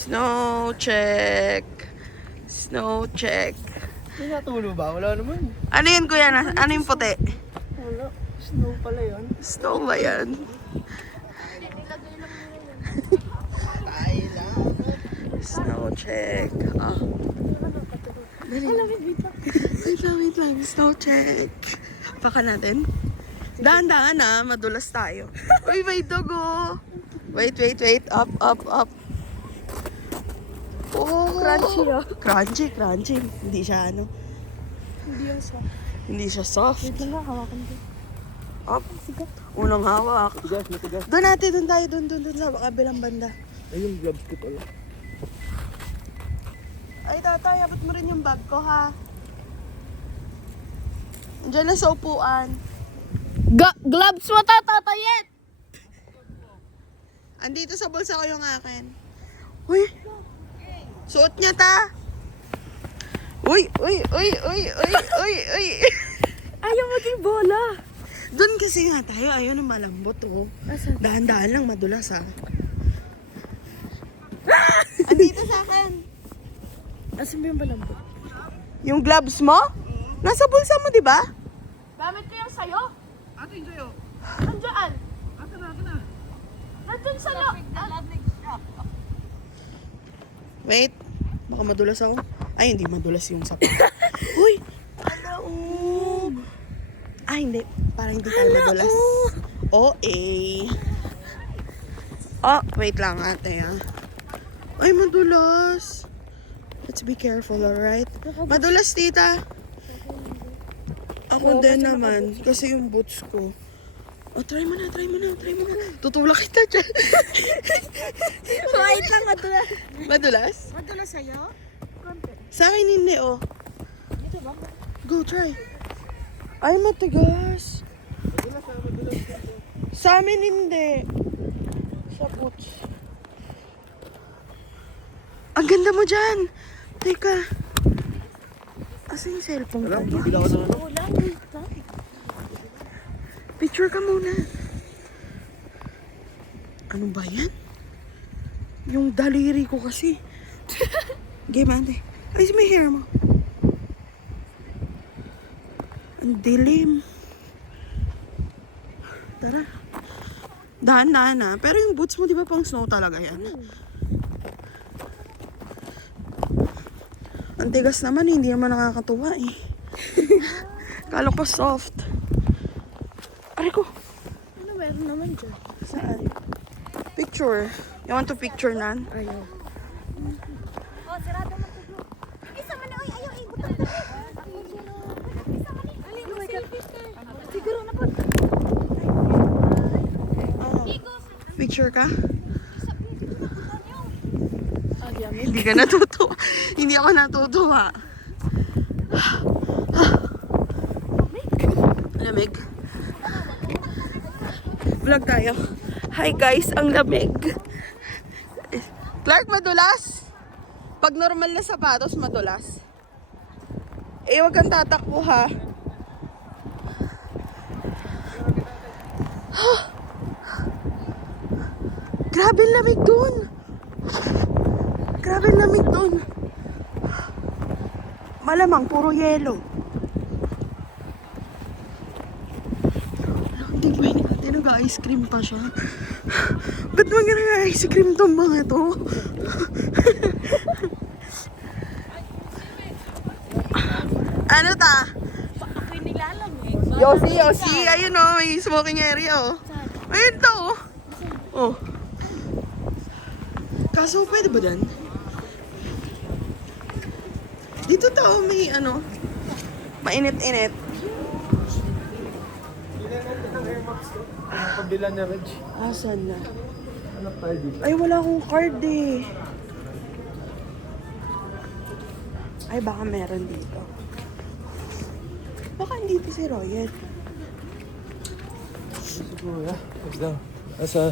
Snow check. Snow check. May natulo ba? Wala naman. Ano yun, kuya? Ano yung puti? Wala. Snow pala yun. Snow ba yan? Tayo lang. Snow check. Ah. Dali. Wait lang. Snow check. Baka natin. Dahan-dahan na. Madulas tayo. Uy, may dugo. Wait. Up. Oh. Crunchy, ah. Crunchy. Hindi siya ano. Hindi siya soft. Wait lang nga, hawakan ko. Up. Unang hawak. Matigas. Doon tayo. Doon sa kabilang banda. Ayun, gloves ko pala. Ay, tatay, abot mo rin yung bag ko, ha? Diyan na sa upuan. Gloves mo tatatayin! Andito sa bulsa ko yung akin. Uy! Suot niya, ta! Uy! Ayaw maging bola! Doon kasi nga tayo, ayaw na malambot, oh. Dahan-dahan lang, madulas, ha? Andito sa akin. Asan ba yung balambot? Yung gloves mo? Nasa bulsa mo, di ba? Gamit ko yung sayo. Ato yung sa'yo. Nandiyan. Ato na. Nandun sa loob. Wait. Baka madulas ako. Ay, hindi madulas yung sapat. Uy! Hello! Ay, hindi. Parang hindi tayo madulas. Oh, wait lang ate, ah. Ay, madulas. Let's be careful, alright? Madulas, tita. Ako din naman. Kasi yung boots ko. Oh, try mo na. Tutulak kita dyan. Wait lang, madulas. Madulas? Madulas sa'yo? Konti. Sa akin hindi, oh. Dito ba? Go, try. Ay, matigas. Sa amin hindi. Sa boots. Ang ganda mo dyan. Teka. Asa yung cellphone ko? Bibila ko na. Wala. Picture ka muna. Ano ba yan? Yung daliri ko kasi. Game, ate. Ay, may hair mo. Ang dilim. Tara. Dahan-dahan na. Pero yung boots mo, di ba pang snow talaga yan? Ang tigas naman, hindi naman nakakatuwa eh. Kala ko soft. Aray ko. Ano meron naman dyan? Saan? Picture. You want to picture nan? Ayaw. Oh, sirado mo tulo. Isa man oy, ayaw ibutan ta. Isa man ali mo selfie. Siguro na po. Picture ka? Yummy. Hindi ka natutuwa. Hindi ako natutuwa. Lamig. Vlog tayo. Hi guys, ang lamig. Clark, madulas? Pag normal na sapatos, madulas. Eh, wag kang tatakbo ha. Grabe ang lamig dun. Grabe ang lamig dun. Malamang, puro yelo. Hindi pwede natin nag-ice cream pa siya. Ba't man nga nag-ice cream tong mga to? Ano ta? Ako'y nilalamig. Yossi. Ayun o, may smoking area o. Ayun to o. Oh. Kaso pwede ba dyan? Dito to, may ano, mainit-init. Pabila na, Reg. Asan na? Anak tayo dito. Ay, wala akong card eh. Ay, baka meron dito. Baka andito si Royal. Siguro, ha? Wag daw. Asa?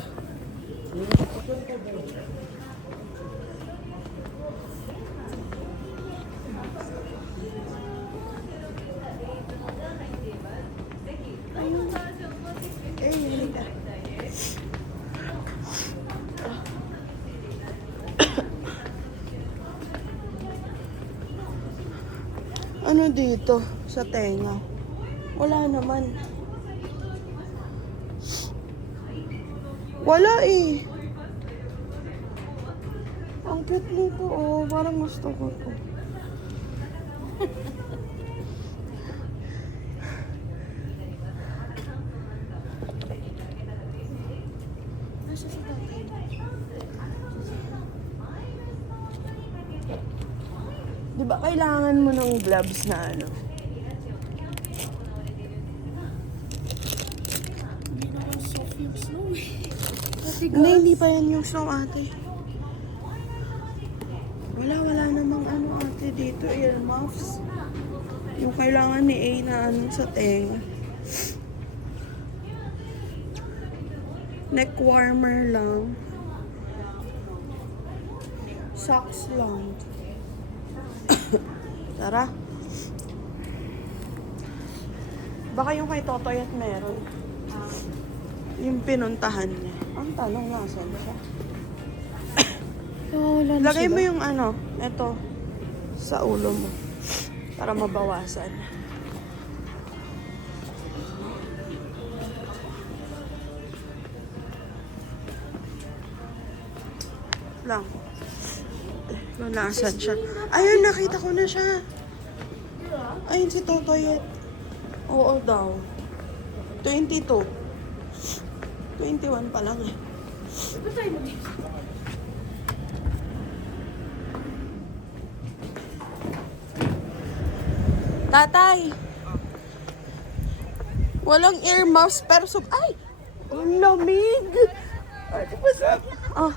ano dito sa tenga? Wala naman. Wala eh. Ang cute nito, oh. Parang gusto ko to. Di ba kailangan mo ng gloves na ano? Hindi pa yan yung snow, ate. Wala namang ano, ate, dito. Earmuffs. Yung kailangan ni A na ano sa tenga. Neck warmer lang. Socks lang. Tara. Baka yung kay Totoy at meron. Yung pinuntahan niya. Ang tanong, nasan siya? Wala na Lagay sila. mo yung ano, eto, sa ulo mo. Para mabawasan. Lang. Kung nasan siya. Ayun, nakita ko na siya. Ayun si Totoyet. Oo daw. 22. 21 pa lang eh. Tatay! Walang earmuffs pero ay! Ang lamig! Ah.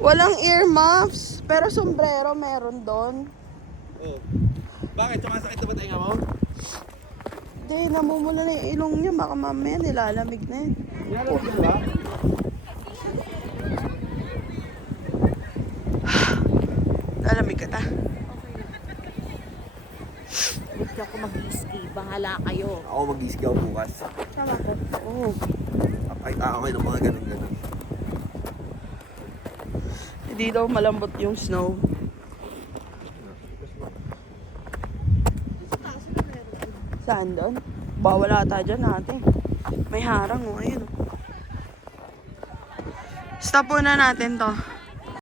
Walang earmuffs pero sombrero meron doon. Oh. Bakit? Sumasakit na ba tayo mo? Hindi, namumula na yung ilong niya. Baka mamaya nilalamig na yun. Nilalabas ba? Lalamig ka ta. Hindi ako mag-iski. Bahala kayo. Ako mag-iski ako bukas. Tama ko. Oo. Pakita ako kayo ng mga ganun-ganun. Hindi daw malambot yung snow. Saan doon? Bawal ata dyan natin. May harang o, ayun. Stop muna natin to.